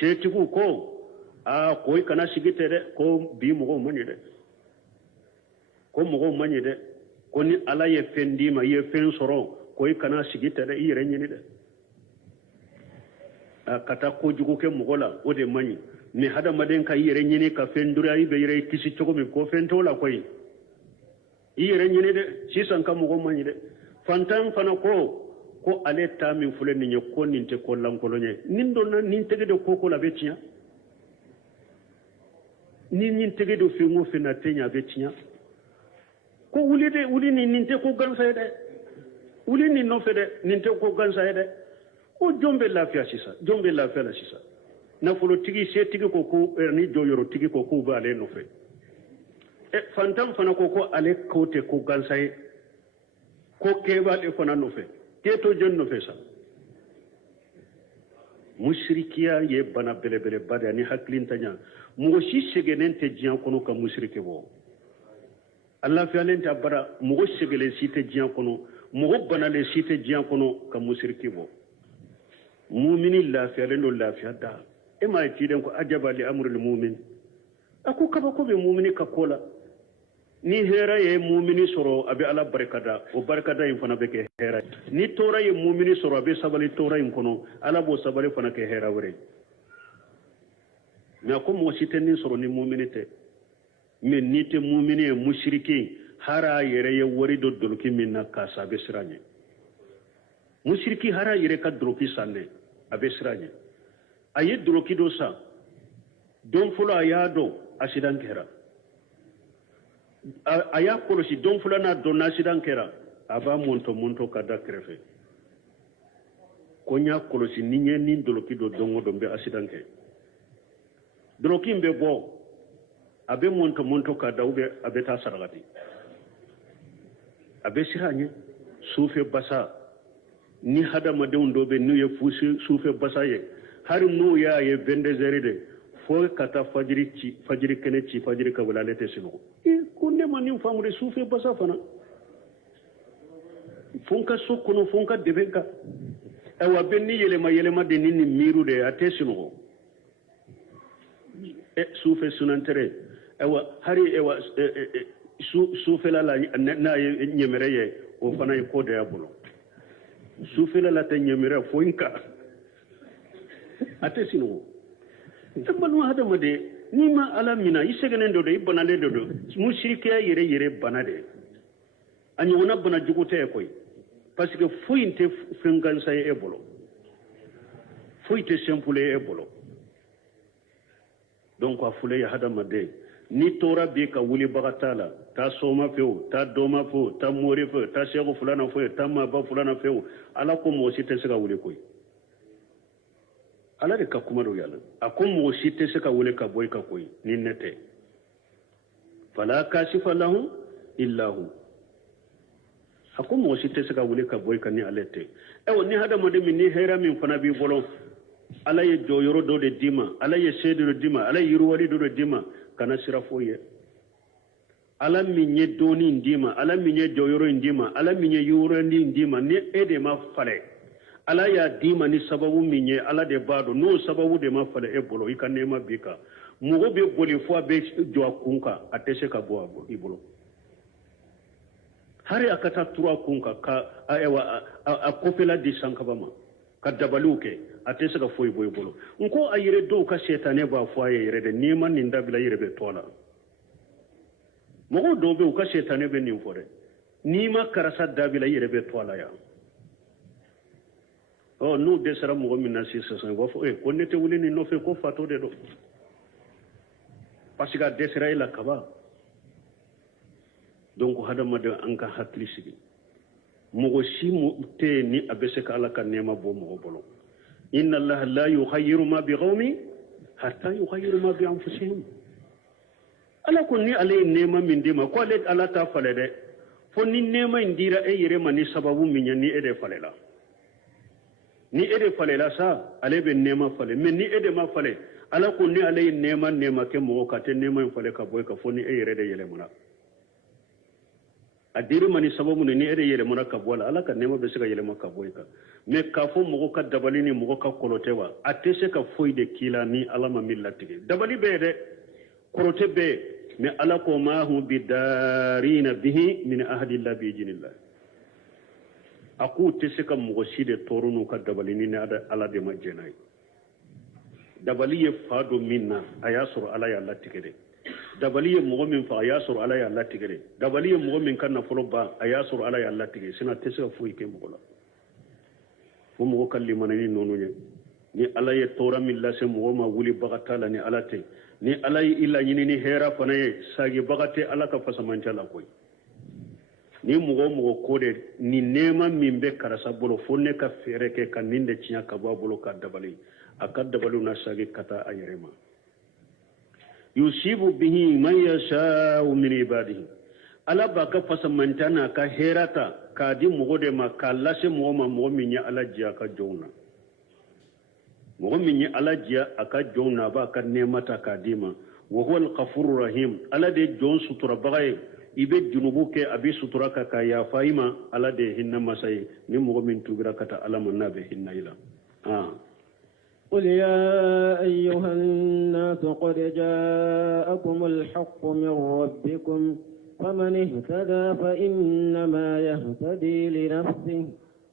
setigiw ko ko i kana sigi tɛ dɛ ko bi mɔgɔw man ɲɛ dɛ ko mɔgɔw man ɲɛ dɛ ko ni ala ye fɛn d'i ma i ye fɛn sɔrɔ ko i kana sigi tɛ dɛ i yɛrɛ ɲini dɛ ka taa kojugu kɛ mɔgɔ la o de man ɲi ni hadamaden ka i yɛrɛ ɲini ka fɛn dɔrɔya i bɛ yɛrɛ kisi cogo min ko fɛn t'o la koyi i yɛrɛ ɲini dɛ sisan ka mɔgɔ man ɲi dɛ fantan fana ko ale taa min filɛ nin ye ko nin tɛ ko lankolon ye nin donna nin tɛgɛ de ko la a bɛ tiɲɛ ni nin tɛgɛ de fɛn o fɛn na tɛ ɲɛ a bɛ tiɲɛ ko wuli nin tɛ ko gansan ye dɛ wuli nin nɔfɛ dɛ nin tɛ ko gansan ye dɛ o jɔn bɛ lafiya sisan jɔn bɛ lafiya la sisan nafolotigi setigi ko ni jɔyɔrɔtigi ko k'u bɛ ale nɔfɛ fantan fana ko ale ko tɛ ko gansan ye ko kɛ b'ale fana nɔfɛ k'e to jɔn nɔfɛ sa musirikiya ye bana belebeleba de ani hakilintanya mɔgɔ si sɛgɛnnen tɛ diɲɛ kɔnɔ ka musiriki bɔ a lafiyalen tɛ bara mɔgɔ sɛgɛlen si tɛ diɲɛ kɔnɔ mɔgɔ banalen si tɛ diɲɛ kɔnɔ ka musiriki bɔ mumini lafiyalen do lafiya da e ma ye tiden ko ajaba li amril mumin a ko kabako bɛ mumini ka ko la ni hɛrɛ ye mumini sɔrɔ a bɛ ala barikada o barikada in fana bɛ kɛ hɛrɛ ni tɔɔrɔ ye mumini sɔrɔ a bɛ sabali tɔɔrɔ in kɔnɔ ala b'o sabali fana kɛ hɛrɛ wɛrɛ mɛ a ko mɔgɔ si tɛ nin sɔrɔ ni mumini tɛ mɛ n'i tɛ mumini ye musiriki hara yɛrɛ ye wari dɔ doloki min na k'a sa a bɛ siran ɲɛ musiriki hara yɛrɛ ka doloki san dɛ a bɛ siran ɲɛ a ye doloki dɔ san don fɔlɔ a y'a dɔn accident kɛra a y'a kɔlɔsi don filanan dɔn accident kɛra a b'a mɔntɔ ka da kɛrɛfɛ ko n y'a kɔlɔsi ni n ye nin doloki dɔ don o don n bɛ accident kɛ doloki in bɛ bɔ a bɛ mɔntɔ ka da ubiyɛn a bɛ taa sarakati a bɛ siran ɲɛ sufɛ basa ni hadamadenw dɔ bɛ n'u ye sufɛ basa ye hali n'u y'a ye 22 heures de fo ka taa fajiri kɛnɛ ci fajiri ka wele ale tɛ sunɔgɔ ko ne ma nin faamu de sufɛ basa fana fo n ka so kɔnɔ fo n ka dɛmɛ kan ewa benni yelema de ni miru de atesino suufe sunantere ewa hari ewa suufela la na ñemere ye o fana ye ko de ya bolo suufela la te ñemere foinka atesino banu hadama de ni ma ala mina i segenen do de i banale do musirikiya yere bana de a ɲɔgɔnna bana jugu tɛ ye koyi parce que foyi tɛ fɛn gansa ye e bolo foyi tɛ simple ye e bolo donc a fule ye hadamaden ni tora bi ka wulibaga t'a la taa soma fewu taa dɔma fewu taa mori fewu taa sɛku fulana fewu taa maaba fulana fewu ala ko mɔgɔ si tɛ se ka wuli koyi ala de ka kuma do yala a ko mɔgɔ si tɛ se ka wuli ka bɔ i ka koyi ni ne tɛ fala kasifa lahu illa hu a ko mɔgɔ si tɛ se ka wuli ka bɔ i ka ni ale tɛ ni hadamaden min ni hɛrɛ min fana b'i bolo ala ye jɔyɔrɔ dɔ de d'i ma ala ye se dɔ de d'i ma ala ye yiriwali dɔ de d'i ma kana sira foyi ye ala min ye dɔɔni in d'i ma ala min ye jɔyɔrɔ in d'i ma ala min ye yiriwali in d'i ma ni e de ma falen ala y'a d'i ma ni sababu min ye ala de b'a dɔn n'o sababu de ma falen e bolo i ka nɛɛma b'i kan mɔgɔ bɛ boli fo a bɛ jɔ a kun kan a tɛ se ka bɔ i bolo hari a ka taa turu a kun kan ka a kɔfɛla di sankaba ma ka dabaliw kɛ a tɛ se ka foyi bɔ i bolo n ko a yɛrɛ dɔw ka sɛtanɛ b'a fɔ a ye yɛrɛ dɛ n'i ma nin dabila i yɛrɛ bɛ tɔ la mɔgɔw dɔw bɛ yen u ka sɛtanɛ bɛ nin fɔ dɛ n'i ma karisa dabila i yɛrɛ bɛ tɔ la yan n'u dɛsɛra mɔgɔ min na sisan u b'a fɔ ko ne tɛ wuli nin nɔfɛ ko fatɔ de don parce que a dɛsɛra e la kaban donc hadamaden an ka hakili sigi mɔgɔ si tɛ yen ni a bɛ se ka ala ka nɛɛma bɔ mɔgɔ bolo inna allaha la yughayyiru ma bi qawmin hatta yughayyiru ma bi anfusihim ala ko ni ale ye nɛɛma min d'i ma ko ale ala t'a falen dɛ fo ni nɛɛma in dira e yɛrɛ ma ni sababu min ye ni e de falela ni e de falela sa ale bɛ nɛɛma falen mais ni e de ma falen ala ko ni ale ye nɛɛma kɛ mɔgɔ ka tɛ nɛɛma in falen ka bɔ ka fo ni e yɛrɛ de yɛlɛmana a diri ma ni sababu ni e de yɛlɛmana ka bɔ la ala ka nɛɛma bɛ se ka yɛlɛma ka bɔ i kan mais k'a fɔ mɔgɔ ka dabali ni mɔgɔ ka kɔrɔtɛ wa a tɛ se ka foyi de k'i la ni ala ma min latigɛ dabali bɛ ye dɛ kɔrɔtɛ bɛ ye mais ala ko ma hum bidarina bihi min ahadillah bi idinillah a k'u tɛ se ka mɔgɔ si de tɔɔrɔ n'u ka dabali ni ala de ma jɛ n'a ye dabali ye fa don min na a y'a sɔrɔ ala y'a latigɛ de dabali ye mɔgɔ min fa a y'a sɔrɔ ala y'a latigɛ de dabali ye mɔgɔ min ka nafolo ban a y'a sɔrɔ ala y'a latigɛ sinon a tɛ se ka foyi kɛ mɔgɔ la fo mɔgɔ ka limanani ninnu ye ni ala ye tɔɔrɔ min lase mɔgɔ ma wulibaga t'a la ni ala tɛ ni ala ye i laɲini ni hɛrɛ fana ye sagibaga tɛ ala ka fasamancɛ la koyi ni mɔgɔ mɔgɔ ko de nin nɛɛma min bɛ karisa bolo fo ne ka fɛɛrɛ kɛ ka nin de tiɲɛ ka bɔ a bolo ka dabali a ka dabaliw na sagi ka taa a yɛrɛ ma yusibu bihi man yasha'u min ibadihi ala b'a ka fasamancɛ n'a ka hɛrɛ ta k'a di mɔgɔ de ma k'a lase mɔgɔ ma mɔgɔ min ye ala diya a ka jɔnw na mɔgɔ min ye ala diya a ka jɔnw na a b'a ka nɛɛma ta k'a di ma wa huwa al-ghafurur rahim ala de ye jɔn suturabaga ye i bɛ junubu kɛ a bɛ sutura ka ka yafa i ma ala de ye hinɛ masa ye ni mɔgɔ min tubira ka taa ala ma n'a bɛ hinɛ i la قل يا أيها الناس قد جاءكم الحق من ربكم فمن اهتدى فإنما يهتدي لنفسه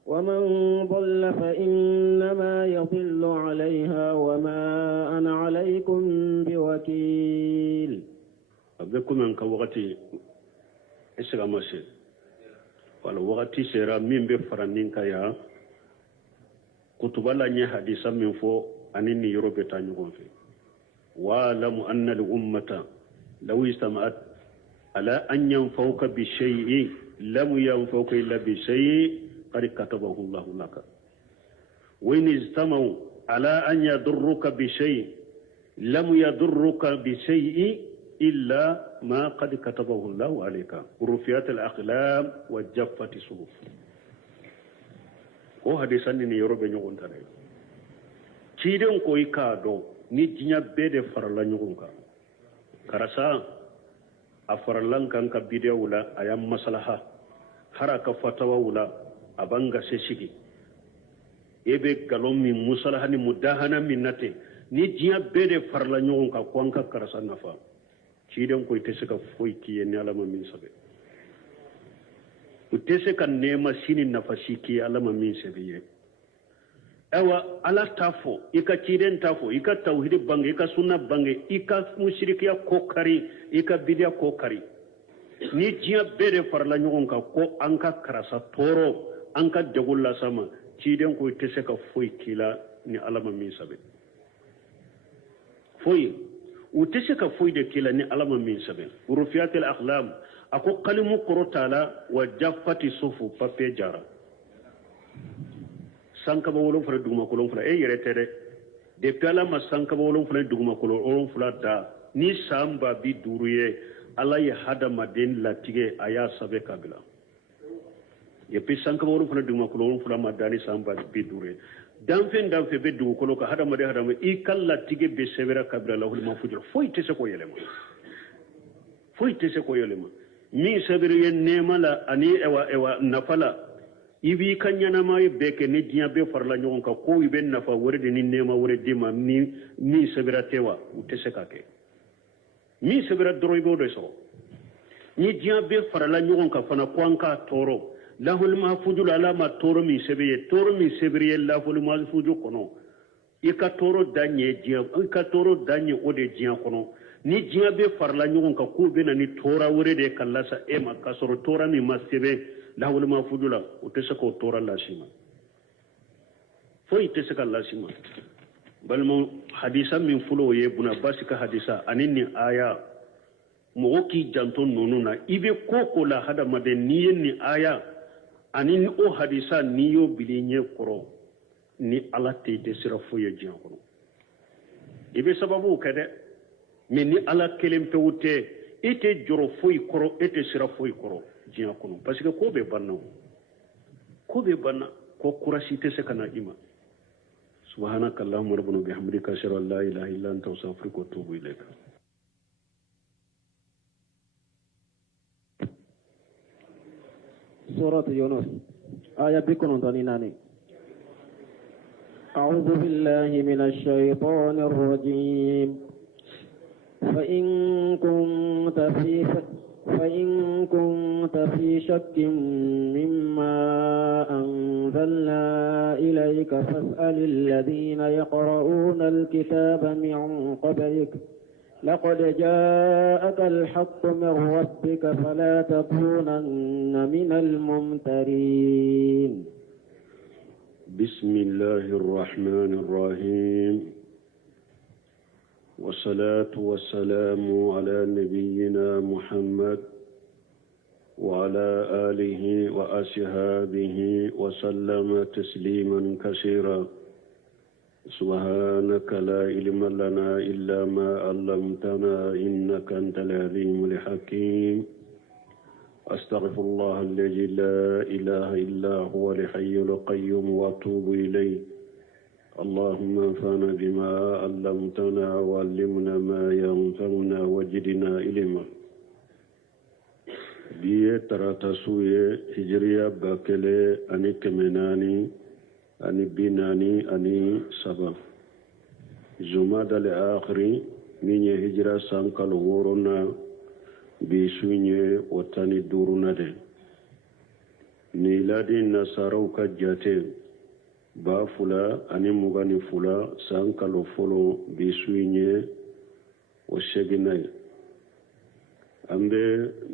ومن ضل فإنما يضل عليها وما أنا عليكم بوكيل أبكم أنك وقتي إسلام سيد wala wakati sera min be faranin kaya kutuba la nya hadisa min fo anin ni yoro beta nyugon fe wa lam anna al ummata law istama'at ala an yanfauka bi shay'in lam yanfauka illa bi shay'in qad katabahu Allah laka wa in istama'u ala an yadurruka bi shay'in lam yadurruka bi shay'in إلا ما قد كتبه الله عليك رفعت الأقلام وجفت الصحف ko hadisan ni yoro be nyogon tare ciden ko ikado ni jinya bede farala nyogon ka karasa a faralan kan ka bidiyo wula ayam maslaha haraka fatawa wula abanga se shigi ebe galon min musalahani mudahana min nate ni jiya bede farla nyon ka kwanka karasa nafa ciden ko ite saka foyi kiye ni alama min sabe ite saka nema sini nafa shiki alama min sabe ye awa ala tafo ika ciden tafo ika tauhid bange ika sunna bange ika mushrikiya kokari ika bidia kokari ni jiya bede farla nyon ka ko anka karasa toro anka jagulla sama ciden ko ite saka foyi kila ni alama min sabe foyi utese ka foyi de kila ni alama min sabe rufiat al aqlam ako qalimu qurtala wa jaffati sufu pape jara sanka ba wolon fara duguma kolon fara e yere tere de pala ma sanka ba wolon fara duguma kolon fara da ni samba bi duruye ala ya hada maden latige aya sabe kabila ye pe sanka ba wolon fara duguma kolon fara madani samba bi duruye danfe be dugu kolo ka hada made i kala tige be severa kabila lahul mafujur foi tese ko yelema mi severe ye nemala ani ewa nafala ibi kanyana may beke ni dia be farla nyon ka ko ibe nafa wore de ni nema wore de ma mi severa tewa utese ka ke mi severa droibo de so ni dia be farla nyon ka fana kwanka toro lahul mahfujul alama toro mi sebeye lahul mahfuju kono ika toro danye ode jiya kono ni jiya be farla nyugon ka ku be na ni tora wure de kallasa e makasoro tora mi masebe lahul mahfujula utese ko tora lashima fo itese ka lashima balmo hadisa min fulo ye buna basika hadisa anini aya mo ki janton nonuna ibe koko la hada maden ni aya ani o hadisa ni yo bilinye koro ni ala te de sira foye jiyan kono ibe sababu kade me ni ala kelem pewute ite joro foyi koro ite sira foyi koro jiyan kono parce que ko be banna ko kurasi te se kana ima subhanaka allahumma rabbana bihamdika ashhadu an la ilaha illa anta astaghfiruka wa atubu ilayka سورة يونس آية بكم ضنيناني أعوذ بالله من الشيطان الرجيم فإن كنت في شك مما أنزلنا إليك فاسأل الذين يقرؤون الكتاب من قبلك لقد جاءك الحق من ربك فلا تكونن من الممترين بسم الله الرحمن الرحيم والصلاة والسلام على نبينا محمد وعلى آله وأصحابه وسلم تسليما كثيرا سبحانك لا علم لنا إلا ما علمتنا إنك أنت العليم الحكيم أستغفر الله الذي لا إله إلا هو الحي القيوم وأتوب إليه اللهم انفعنا بما علمتنا وعلمنا ما ينفعنا وزدنا علما بيه تراتسوية هجرية باكلي أني كمناني أني بناني أني سبا جماد الآخري من هجرة سانكال ورونا بيسويني وطاني دورونا دي نيلادي نصارو كجاتي با فلا أني مغاني فلا سانكال فلو بيسويني وشيغناي أمبي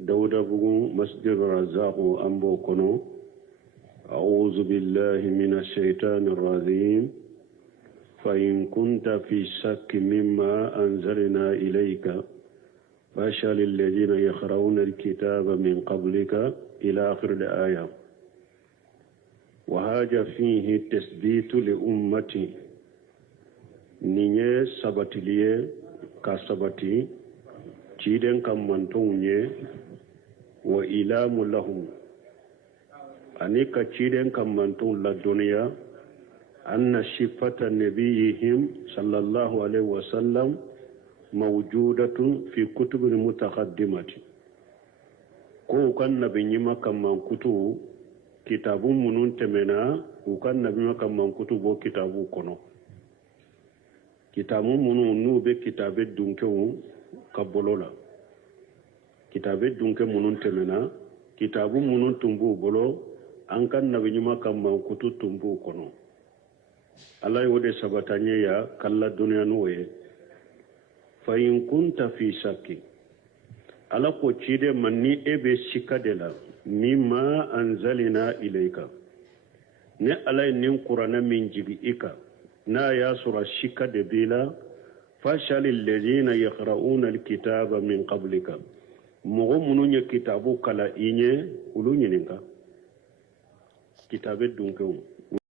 داودا بغو مسجد الرزاق أمبو كونو أعوذ بالله من الشيطان الرجيم فإن كنت في شك مما أنزلنا إليك فاسأل الذين يقرؤون الكتاب من قبلك إلى آخر الآية وهذا فيه تثبيت لأمتي نيني سبتي لي كسبتي تيدن كمانتوني وإلام لهم أنك تشيرين كمانتون للدنيا أن صفة نبيهم صلى الله عليه وسلم موجودة في كتب المتقدمة كو كان نبي نيما كمان كتو kitabu munun temena ukan nabi maka mankutu bo kitabu kono kitabu munun nube kitabe dunkewu kabolola kitabe dunke munun temena kitabu munun tumbu bolo ankan nabi maka mankutu tumbu kono Allah yode sabatanye ya kalla dunya nuwe fa in kunta fi shakki ala ko cide manni ebe sikadela mimma anzalina ilayka ne alay nin qur'ana min jibi ika na ya sura shikade bila fashalil ladina yaqra'una alkitaba min qablika mogo mununya kitabu kala inye ulu nyininka kitabe dunkewu